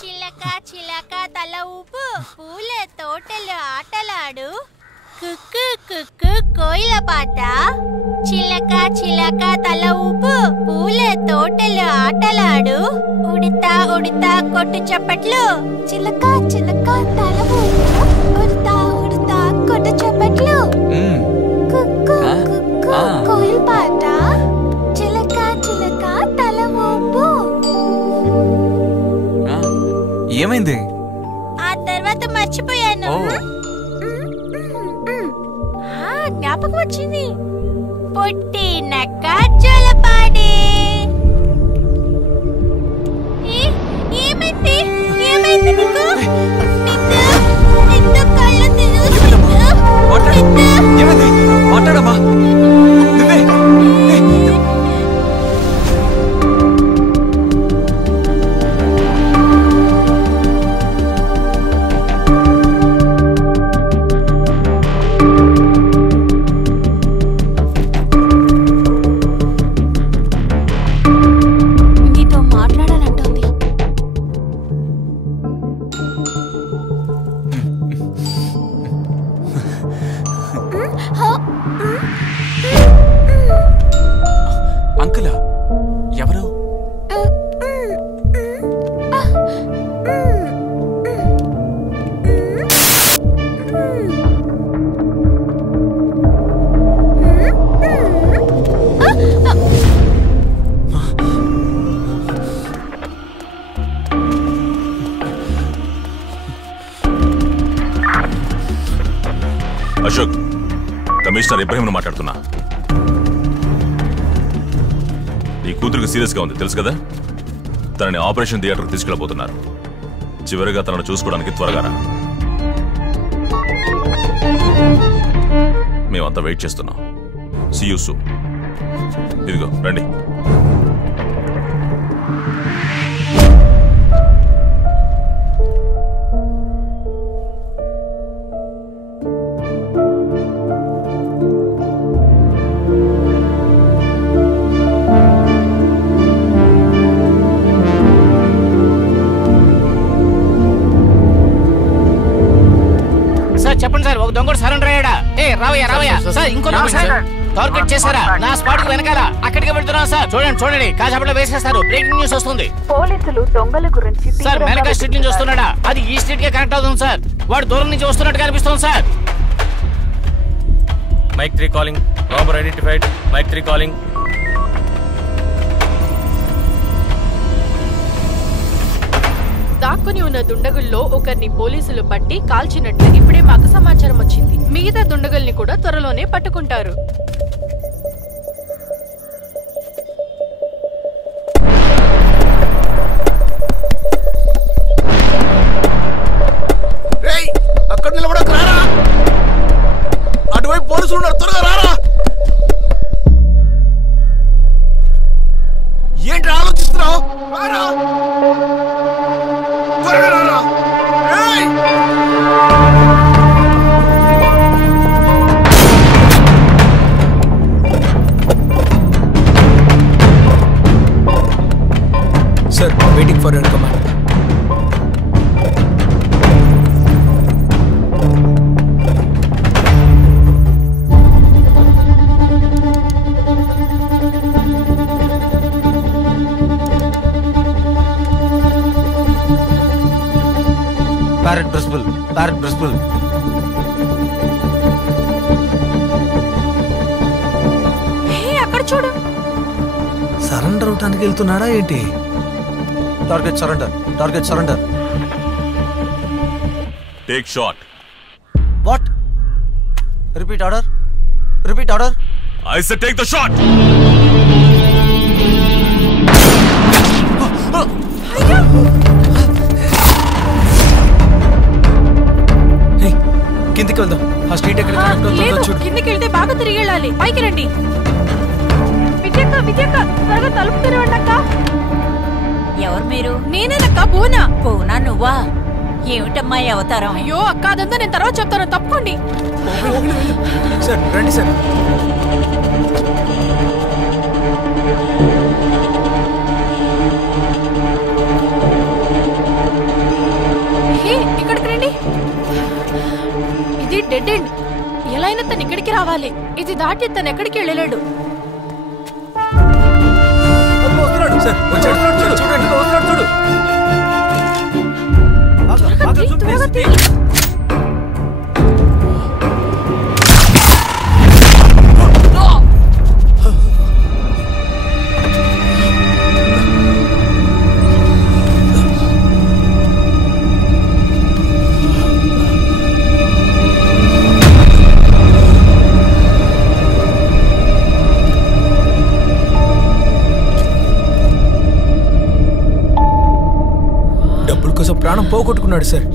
చిలక చిలక తల ఊపు పూల తోటలో ఆటలాడు కుక్కు కుక్కు కోయిల పాట చిలక చిలక తల ఊపు పూల తోటలో ఆటలాడు ఉడతా ఉడతా కొట్టు చప్పట్లు చిలక చిలక తల ఊపు ఉడతా ఉడతా కొట్టు చప్పట్లు కుక్కు కుక్కు కోయిల పాట చిలక చిలక తల ఊపు. ఏమైంది? ఆ తర్వాత మర్చిపోయాను. జ్ఞాపకం వచ్చింది. పుట్టినక్క జలపాడే. ఏమైంది ఏమైంది నీకు? నిన్ను కళ్ళు మాట్లాడమ్మా. అంకులా ఎవరు? అశోక్, కమిషనర్ ఇబ్రహీంను మాట్లాడుతున్నా. నీ కూతురికి సీరియస్ గా ఉంది తెలుసు కదా. తనని ఆపరేషన్ థియేటర్ తీసుకెళ్ళబోతున్నారు. చివరిగా తనను చూసుకోవడానికి త్వరగా రా. మేమంతా వెయిట్ చేస్తున్నాం. See you soon. ఇదిగో రండి. చెప్పండి సార్, ఒక దొంగడు సరెండర్ అయ్యాడా? రావయ్యా రావయ్యా సార్. ఇంకో టార్గెట్ చేశారా? నా స్పాట్ కు వెనకాల అక్కడికి వెళ్తున్నాం సార్. చూడండి చూడండి, కాసేపట్లో వేసేస్తారు. బ్రేకింగ్ న్యూస్ వస్తుంది. పోలీసులు దొంగల గురించి సార్ మేనకా స్ట్రీట్ నుంచి వస్తున్నాడా? అది ఈ స్ట్రీట్ కే కనెక్ట్ అవుతుంది సార్. వాడు దూరం నుంచి వస్తున్నట్టు కనిపిస్తుంది sir. Mike 3 calling. Robber identified. Mike 3 calling. దాక్కుని ఉన్న దుండగుల్లో ఒకరిని పోలీసులు పట్టి కాల్చినట్లు ఇప్పుడే మాకు సమాచారం వచ్చింది. మిగతా దుండగుల్ని కూడా త్వరలోనే పట్టుకుంటారు. అక్కడ నిలబడకు, రారా. అటువైపు పోలీసులు ఉన్నారు, త్వరగా రారా. ఏంటి ఆలోచిస్తున్నావు? రారా త్వరగా రారా. Sir waiting for your command. Barrett Bristol. Barrett Bristol. అక్కడ చూడు. సరెండర్ అవటానికి వెళ్తున్నాడా ఏంటి? Target surrender. Target surrender. Take shot. What? Repeat order. Repeat order. I said take the shot. కిందికి వెళ్దాం. ఆ స్ట్రీట్ ఎక్కడ చూడు. కిందికి వెళ్తే బాగా తిరిగి వెళ్ళాలి. పైకి రండి. విజయక్క విజయక్క త్వరగా తలుపు తెరవండి అక్క. ఎవరు మీరు? నేనేనక్క, పూనా. పూనా నువ్వా? ఏమిటమ్మా అవతారం? అయ్యో అక్క, అదంతా నేను తర్వాత చెప్తాను, తప్పుకోండి. సార్ రండి సార్. హే, ఇక్కడికి రండి. ఇది డెడ్ ఎండ్. ఎలా అయినా తను ఇక్కడికి రావాలి. ఇది దాటి తను ఎక్కడికి వెళ్ళలేడు. సార్ వచ్చాడు చూడు, చూడండి వస్తున్నాడు చూడు. త్వరగా తీ. డబ్బుల కోసం ప్రాణం పోగొట్టుకున్నాడు సార్.